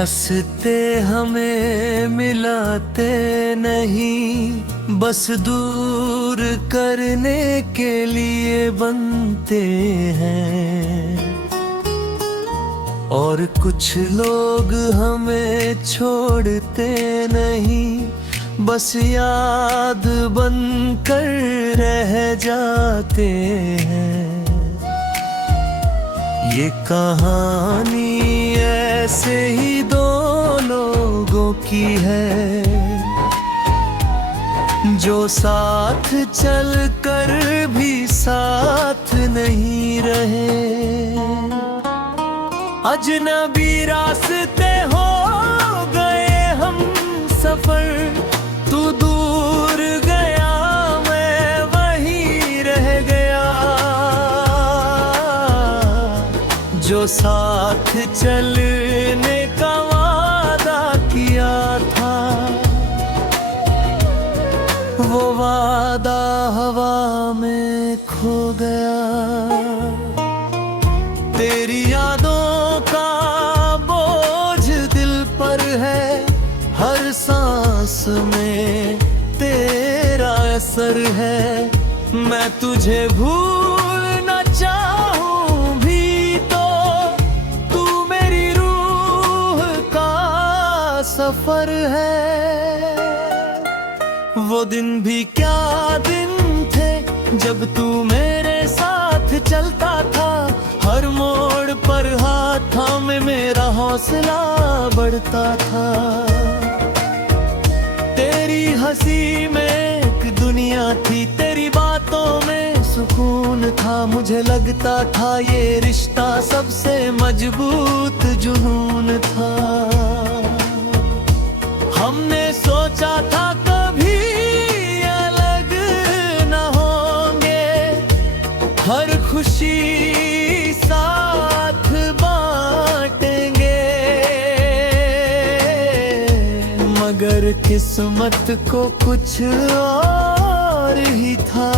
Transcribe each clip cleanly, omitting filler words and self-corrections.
रास्ते हमें मिलाते नहीं, बस दूर करने के लिए बनते हैं। और कुछ लोग हमें छोड़ते नहीं, बस याद बनकर रह जाते हैं। ये कहानी ऐसे ही दो लोगों की है, जो साथ चलकर भी साथ नहीं रहे। अजनबी रास्ते हो गए हम सफर, तू दूर गया मैं वहीं रह गया। जो साथ चलने का वादा किया था, वो वादा हवा में खो गया। तेरी यादों का बोझ दिल पर है, हर सांस में तेरा असर है। मैं तुझे भूल न चाहूं भी तो तू मेरी रूह का सफर है। वो दिन भी क्या दिन थे जब तू मेरे साथ चलता था, हर मोड़ पर हाथ थामे मेरा हौसला बढ़ता था। तेरी हंसी में एक दुनिया थी, तेरी बातों में सुकून था। मुझे लगता था ये रिश्ता सबसे मजबूत जुनून था। हमने सोचा था कभी अलग न होंगे, हर खुशी साथ बांटेंगे। मगर किस्मत को कुछ और ही था,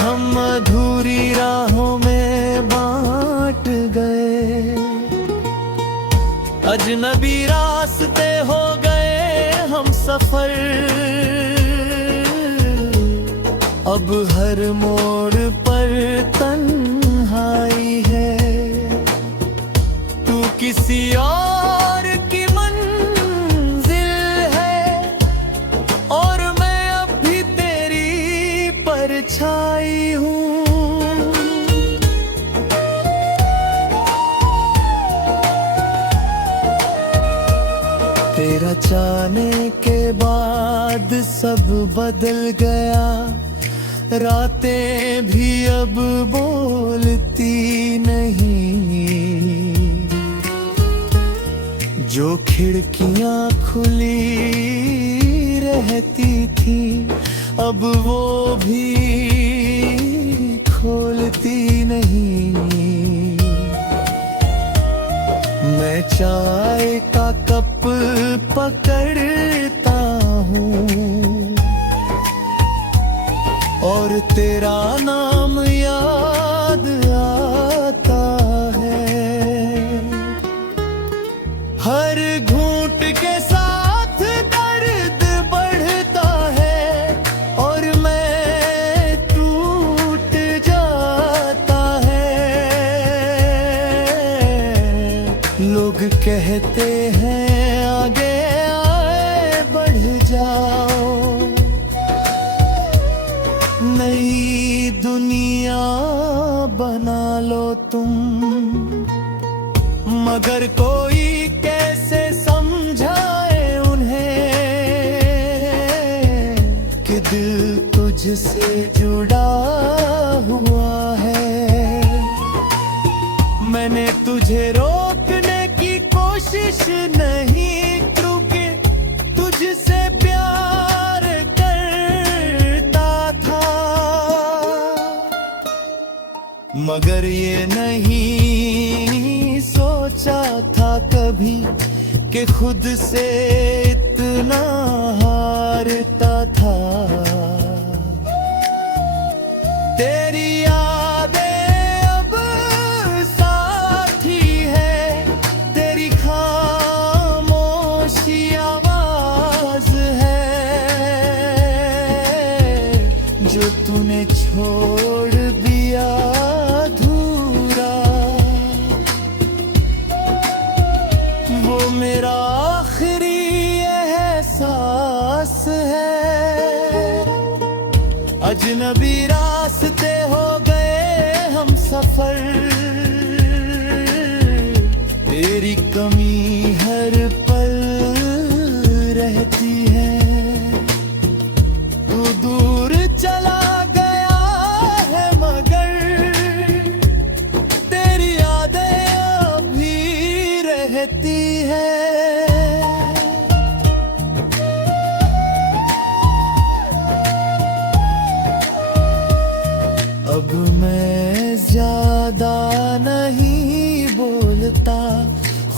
हम अधूरी राहों में बांट गए। अजनबी रास्ते हो गए हम सफर, अब हर मोड़ पर तन्हाई है। तू किसी और की मंजिल है, और मैं अब भी तेरी परछाई हूँ। तेरा जाने के बाद सब बदल गया, रातें भी अब बोलती नहीं। जो खिड़कियां खुली रहती थी, अब वो भी खोलती नहीं। मैं चाय का कप पकड़ता हूँ और तेरा नाम याद आता है। हर घूंट के साथ दर्द बढ़ता है, और मैं टूट जाता है। लोग कहते हैं आगे आए बढ़ जाओ, नई दुनिया बना लो तुम। मगर कोई कैसे समझाए उन्हें कि दिल तुझसे जुड़ा हुआ है। मैंने तुझे रोकने की कोशिश नहीं रुकी, तुझसे प्यार करता था। मगर ये नहीं सोचा था कभी कि खुद से इतना हारता था। तेरी यादें अब साथी है, तेरी जो तूने छोड़ दिया अधूरा, वो मेरा आखिरी एहसास है। अजनबी रास्ते हो गए हम सफर, तेरी कमी हर पल रहती है। तू दूर चला गया है मगर तेरी यादें अभी रहती है। अब मैं ज्यादा नहीं बोलता,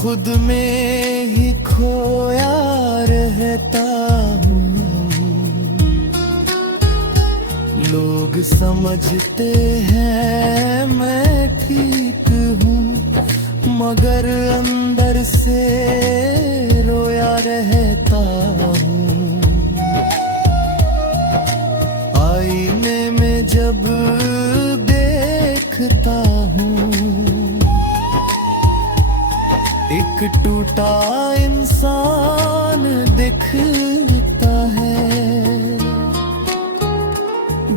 खुद में ही खोया रहता हूँ। लोग समझते हैं मैं ठीक हूँ, मगर अंदर से रोया रहता हूँ। आईने में जब देखता हूँ, एक टूटा इंसान दिखता है,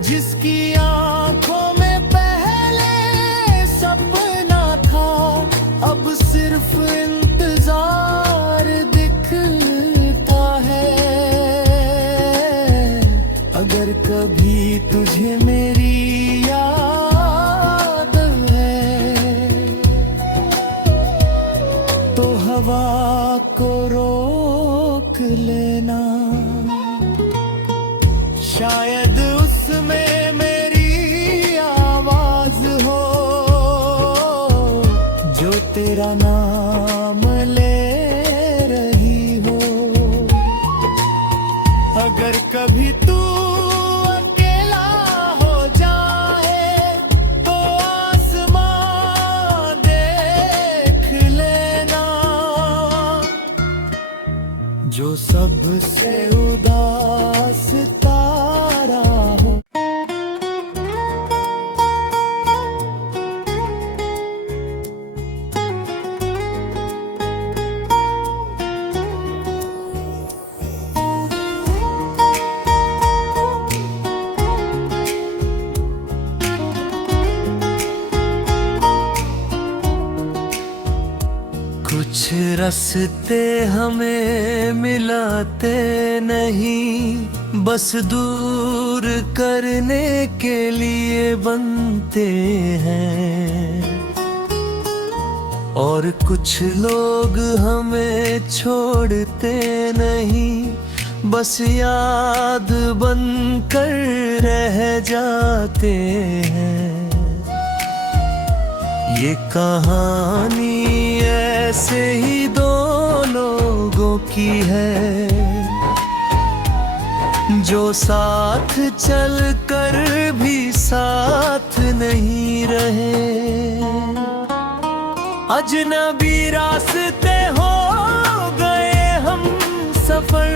जिसकी आंखों में पहले सपना था, अब सिर्फ इंतजार दिखता है। अगर कभी तुझे मेरी याद है, तो हवा को रोक लेना, शायद उसमें मेरी आवाज हो, जो तेरा नाम ले रही हो। अगर कभी तू अकेला हो जाए, तो आसमां देख लेना, जो सबसे उदास तारा हो। कुछ रास्ते हमें मिलाते नहीं, बस दूर करने के लिए बनते हैं। और कुछ लोग हमें छोड़ते नहीं, बस याद बनकर रह जाते हैं। ये कहानी ऐसे ही दो लोगों की है, जो साथ चलकर भी साथ नहीं रहे। अजनबी रास्ते हो गए हम सफर,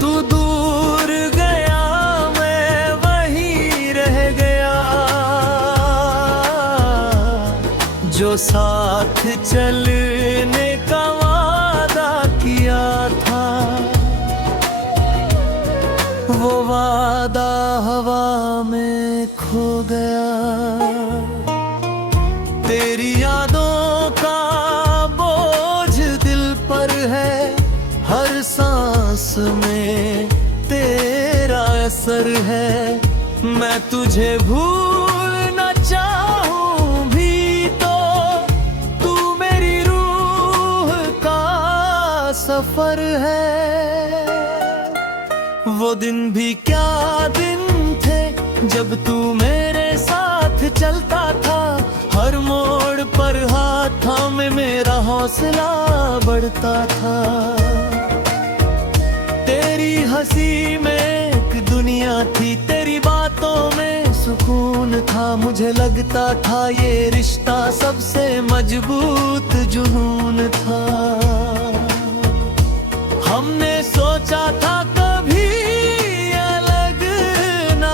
तू दूर गया मैं वहीं रह गया, जो साथ चलने का वादा किया था, वो वादा हवा में खो गया। तेरी यादों का बोझ दिल पर है, हर सांस में तेरा असर है। मैं तुझे भूल न चाहूं भी तो तू मेरी रूह का सफर है। वो दिन भी क्या दिन थे जब तू मेरे साथ चलता था, हर मोड़ पर हाथ थामे मेरा हौसला बढ़ता था। तेरी हंसी में एक दुनिया थी, तेरी बातों में सुकून था। मुझे लगता था ये रिश्ता सबसे मजबूत जुनून था। हमने सोचा था कभी अलग न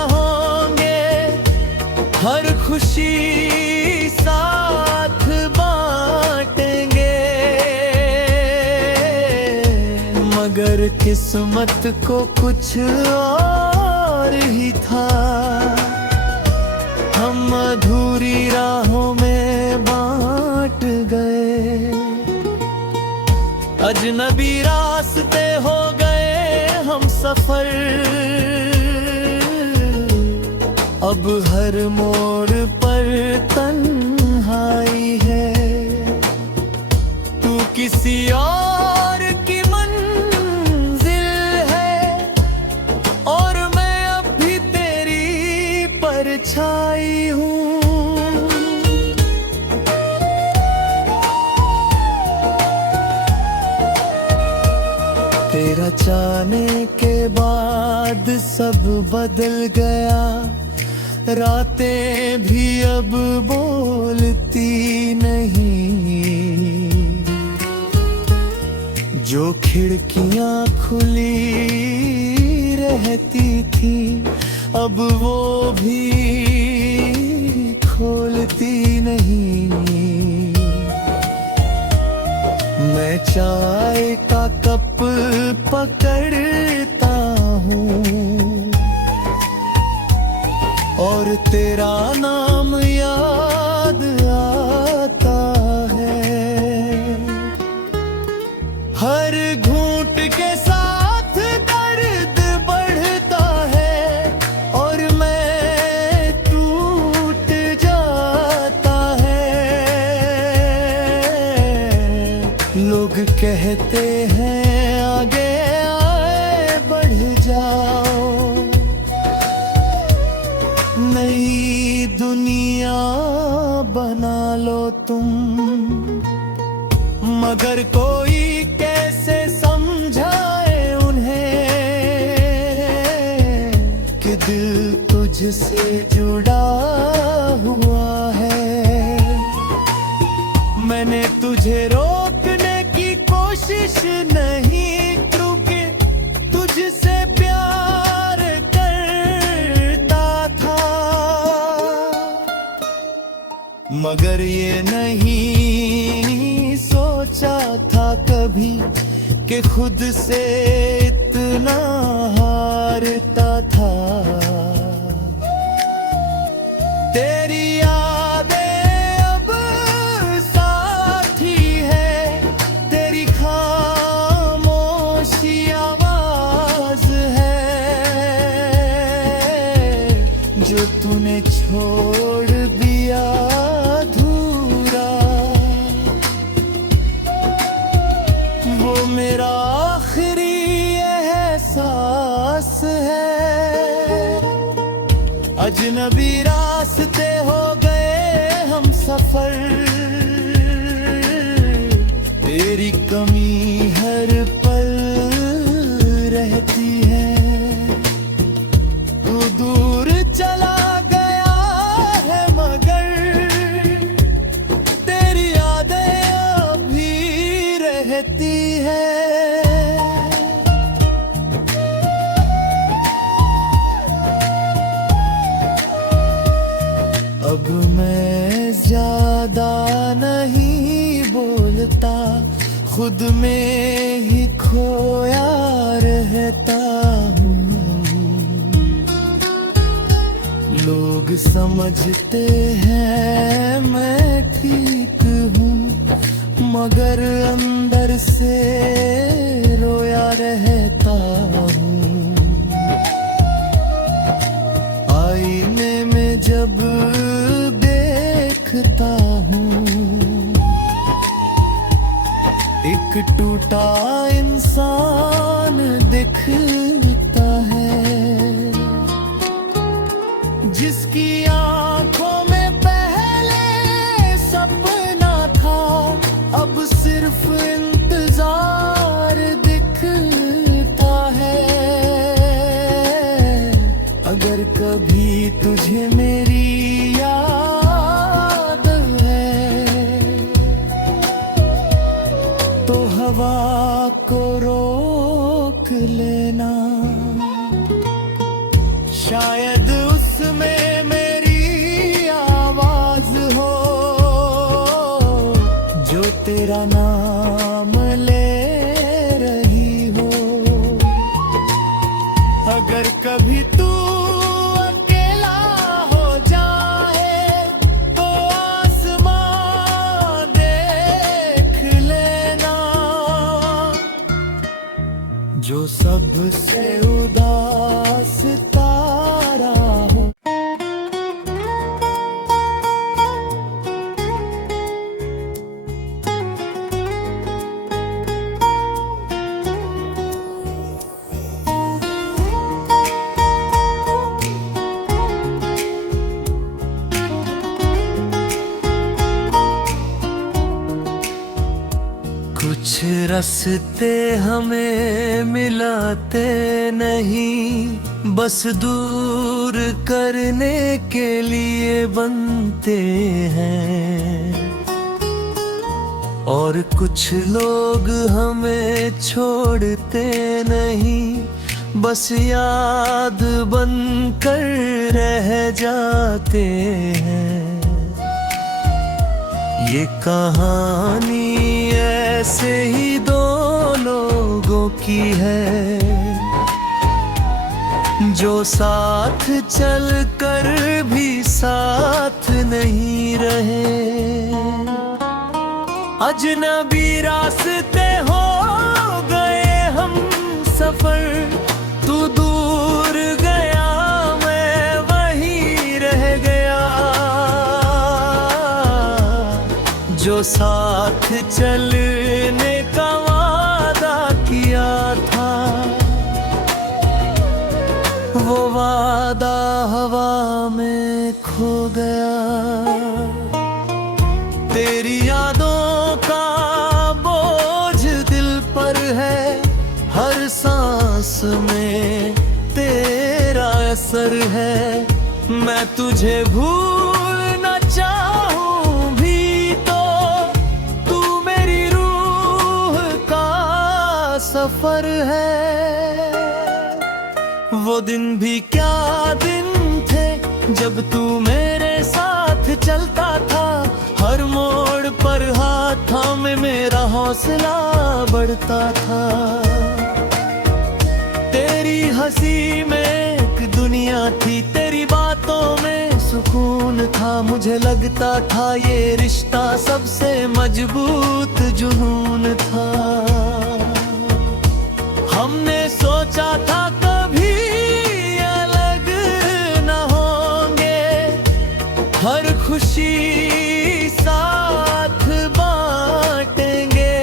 हर खुशी साथ बांटेंगे, मगर किस्मत को कुछ और ही था। हम अधूरी राहों में बांट गए, अजनबी रास्ते हो गए हम सफर। अब हर मोड़ पर तन्हाई है, तू किसी और की मंजिल है और मैं अब भी तेरी परछाई हूँ। तेरा जाने के बाद सब बदल गया, रातें भी अब बोलती नहीं, जो खिड़कियां खुली रहती थी अब वो भी खोलती नहीं। मैं चाय का कप पकड़ता हूँ और तेरा नाम याद आता है। हर घूंट के साथ दर्द बढ़ता है और मैं टूट जाता है। लोग कहते हैं आगे आए बढ़ जाओ, नई दुनिया बना लो तुम, मगर कोई कैसे समझाए उन्हें कि दिल तुझसे जुड़ा हुआ है। मैंने तुझे रोकने की कोशिश नहीं रुकी, तुझसे प्यार करता था, मगर ये नहीं सोचा था कभी कि खुद से इतना हारता था। तेरी यादें अब साथी है, तेरी खामोशी आवाज है, जो तूने छोड़ दिया अधूरा, वो मेरा आखिरी एहसास है। अजनबी रास्ते हो गए हम सफर, तेरी कमी हर पल रहती है। तू दूर चला गया है मगर तेरी यादें अभी रहती है। अब मैं ज्यादा नहीं बोलता, खुद में ही खोया रहता हूँ। लोग समझते हैं मैं ठीक हूँ, मगर अंदर से रोया रहता हूँ। आईने में जब देखता हूँ एक टूटा इंसान दिखता है, जिसकी आंखों में पहले सपना था अब सिर्फ इंतजार दिखता है। अगर कभी तुझे मेरी याद है तो हवा को रोक लेना, शायद उसमें मेरी तेरा नाम ले रही हो। अगर कभी तू अकेला हो जाए तो आसमां देख लेना, जो सबसे उदास तारा हो। कुछ रास्ते हमें मिलाते नहीं, बस दूर करने के लिए बनते हैं। और कुछ लोग हमें छोड़ते नहीं, बस याद बनकर रह जाते हैं। ये कहानी ऐसे ही दो लोगों की है, जो साथ चलकर भी साथ नहीं रहे। अजनबी रास्ते हो गए हम सफर, तू दूर गया मैं वहीं रह गया। जो साथ चलने का वादा किया था, वो वादा हवा में खो गया। तेरी यादों का बोझ दिल पर है, हर सांस में तेरा असर है। मैं तुझे भूल न चाहूं भी तो तू मेरी रूह का सफर है। वो दिन भी क्या दिन थे जब तू मेरे साथ चलता था, हर मोड़ पर हाथ थामे मेरा हौसला बढ़ता था। तेरी हंसी में एक दुनिया थी, तेरी बातों में सुकून था। मुझे लगता था ये रिश्ता सबसे मजबूत जुनून था। हमने सोचा था कभी अलग न होंगे, हर खुशी साथ बांटेंगे।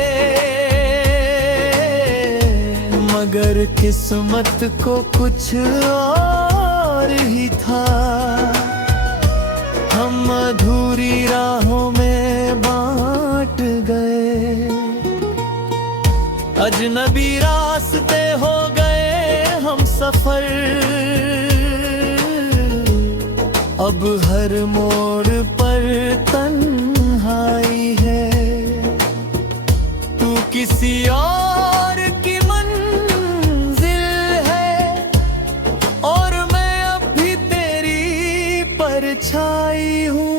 मगर किस्मत को कुछ और ही था, हम अधूरी राहों में बांट गए। अजनबी रास्ते हो गए हम सफर, अब हर मोड़ पर तन्हाई है। तू किसी और की मंजिल है और मैं अब भी तेरी परछाई हूँ।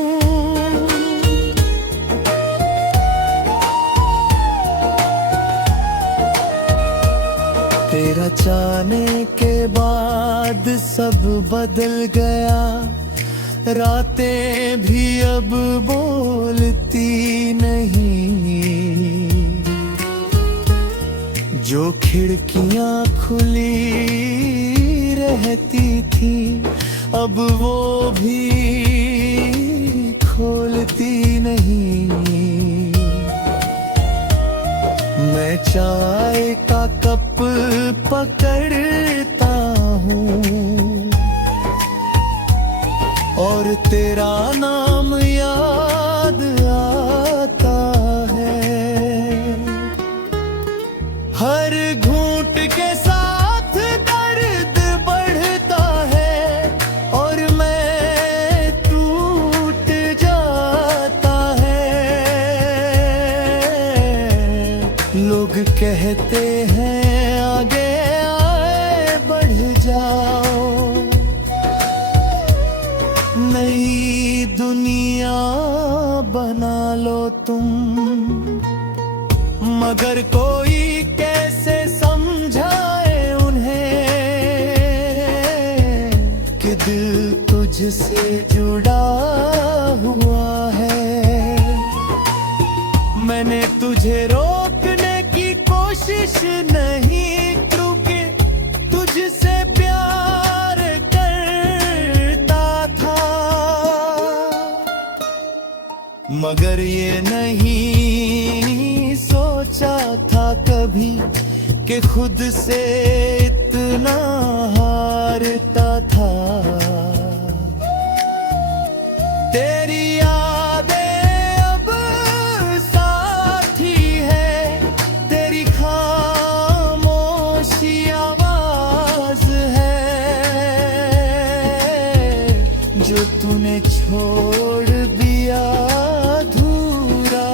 तेरा जाने के बाद सब बदल गया, रातें भी अब बोलती नहीं। जो खिड़कियां खुली रहती थी, अब वो भी खोलती नहीं। मैं चाय का कप पकड़ता हूँ और तेरा नाम याद आता है। हर घूंट के साथ दर्द बढ़ता है और मैं टूट जाता है। लोग कहते हैं आगे आए बढ़ जाओ, नई दुनिया बना लो तुम। मगर कोई कैसे समझाए उन्हें कि दिल तुझसे जुड़ा हुआ है। मैंने तुझे रोकने की कोशिश नहीं की, तुझसे प्यार करता था, मगर ये नहीं सोचा था कभी कि खुद से इतना हारता था। तेरी यादें अब साथी है, तेरी खामोशी आवाज है जो तूने छोड़ दिया अधूरा।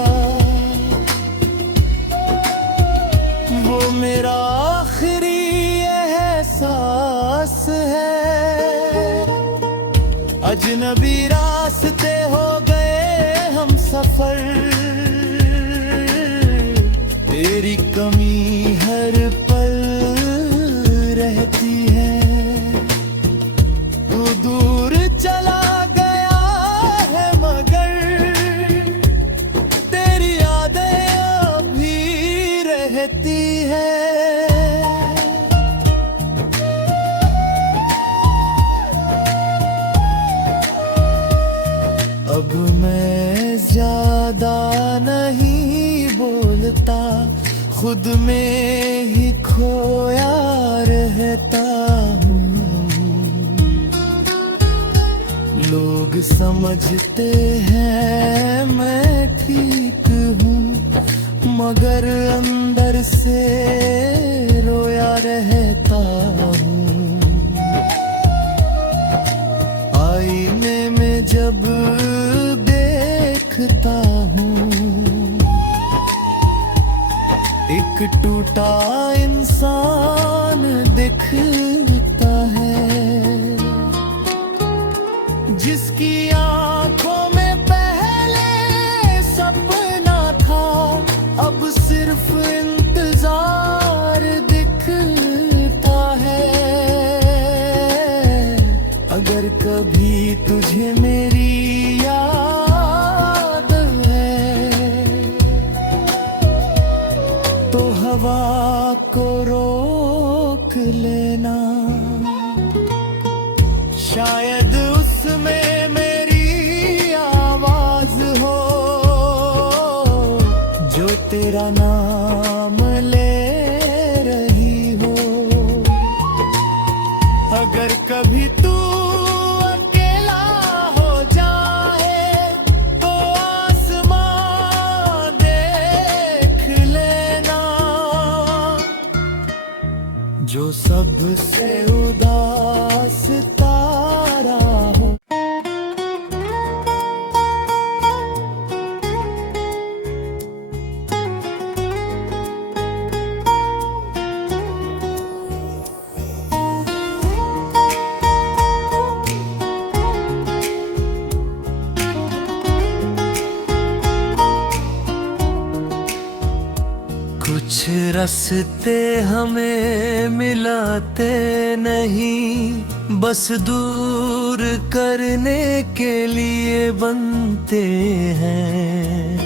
वो मेरा आखिरी एहसास है। अजनबी रास्ते हो गए हम सफर, तेरी कमी हर पल रहती है। तू दूर चला गया है मगर तेरी यादें अभी रहती है। अब मैं ज्यादा नहीं बोलता, खुद में ही खोया रहता हूँ। लोग समझते हैं मैं ठीक हूँ, मगर अंदर से रोया रहता हूँ। आईने में जब देखता हूँ एक टूटा इंसान दिखता है, जिसकी आंखों में पहले सपना था, अब सिर्फ इंतजार दिखता है। अगर कभी तुझे मेरी याद है तो हवा को रोक लेना, शायद उसमें मेरी आवाज हो जो तेरा नाम ले रही हो। अगर कभी तू अकेला हो जाए तो आसमां देख लेना, जो सबसे उदास तारा हो। कुछ रास्ते हमें मिलाते नहीं, बस दूर करने के लिए बनते हैं।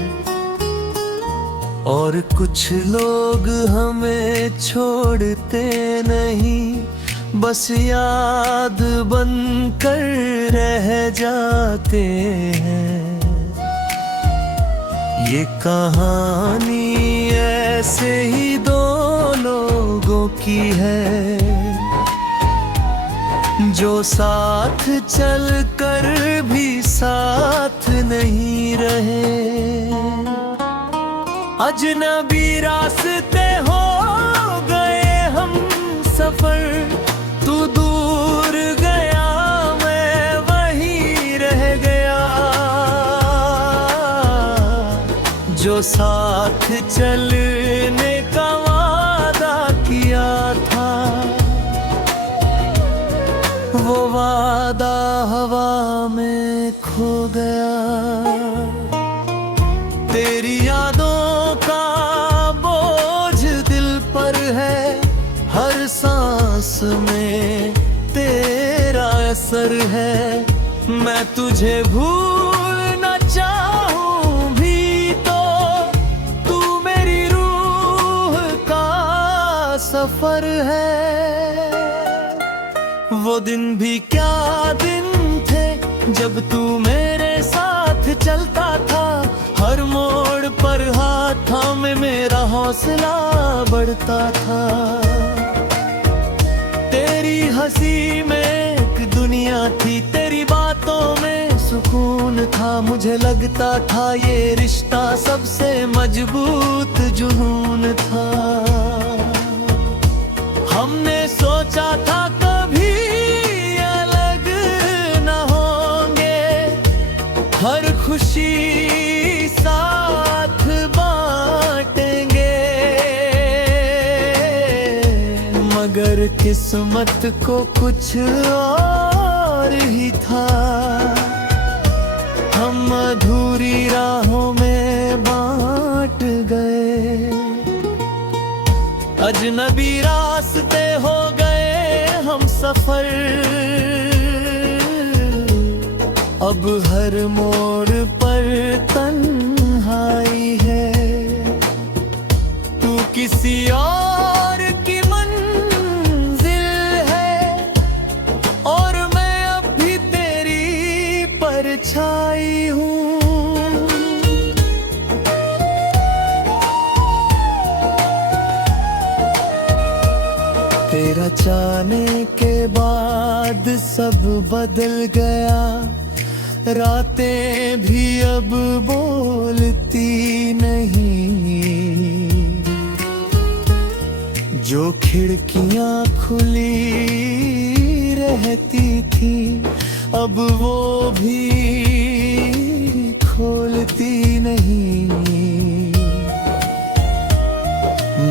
और कुछ लोग हमें छोड़ते नहीं, बस याद बनकर रह जाते हैं। ये कहानी ऐसे ही दो लोगों की है जो साथ चलकर भी साथ नहीं रहे। अजनबी रास्ते हो गए हम सफर, तू दूर गया मैं वहीं रह गया। जो साथ चलने का वादा किया था, वो वादा हवा में खो गया। तेरी यादों का असर है। मैं तुझे भूल न चाहूं भी तो तू मेरी रूह का सफर है। वो दिन भी क्या दिन थे जब तू मेरे साथ चलता था, हर मोड़ पर हाथ थामे मेरा हौसला बढ़ता था। तेरी हंसी में एक दुनिया थी, तेरी बातों में सुकून था। मुझे लगता था ये रिश्ता सबसे मजबूत जुनून था। हमने सोचा था कभी अलग न होंगे, हर खुशी साथ बांटेंगे। मगर किस्मत को कुछ और ही था, हम अधूरी राहों में बांट गए। अजनबी रास्ते हो गए हम सफर, अब हर मोड़ पर तन्हाई है। तू किसी और की मंजिल है और मैं अब भी तेरी परछाई हूँ। तेरा जाने के बाद सब बदल गया, रातें भी अब बोलती नहीं। जो खिड़कियां खुली रहती थी अब वो भी खोलती नहीं।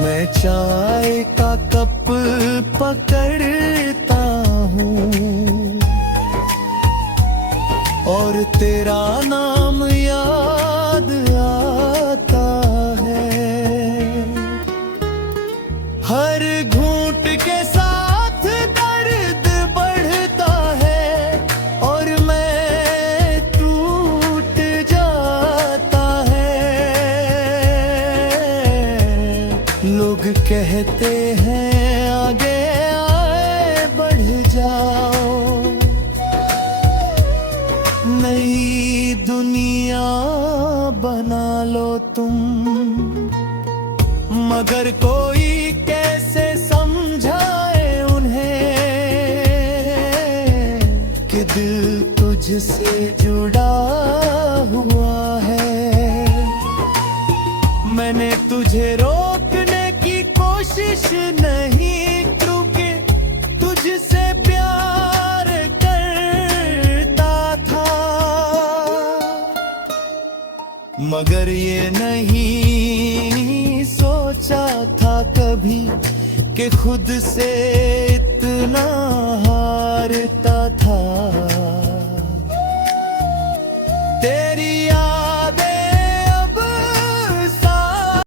मैं चाय का कप पकड़ता हूँ और तेरा नाम याद आता है। हर घूंट के साथ दर्द बढ़ता है और मैं टूट जाता है। लोग कहते हैं आगे आए बढ़ जाओ, नई दुनिया बना लो तुम। मगर कोई कैसे समझाए उन्हें कि दिल तुझसे जुड़ा हुआ है। मैंने तुझे रोकने की कोशिश नहीं रुकी, तुझसे प्यार करता था। मगर ये नहीं सोचा था कभी कि खुद से इतना हारता था। तेरी